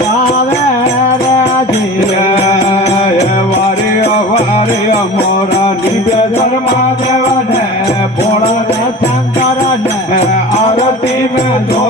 ગાવે રે વારે વારે મોરા નિવેદન માં દેવને ભોળા શંકર ને આરતી में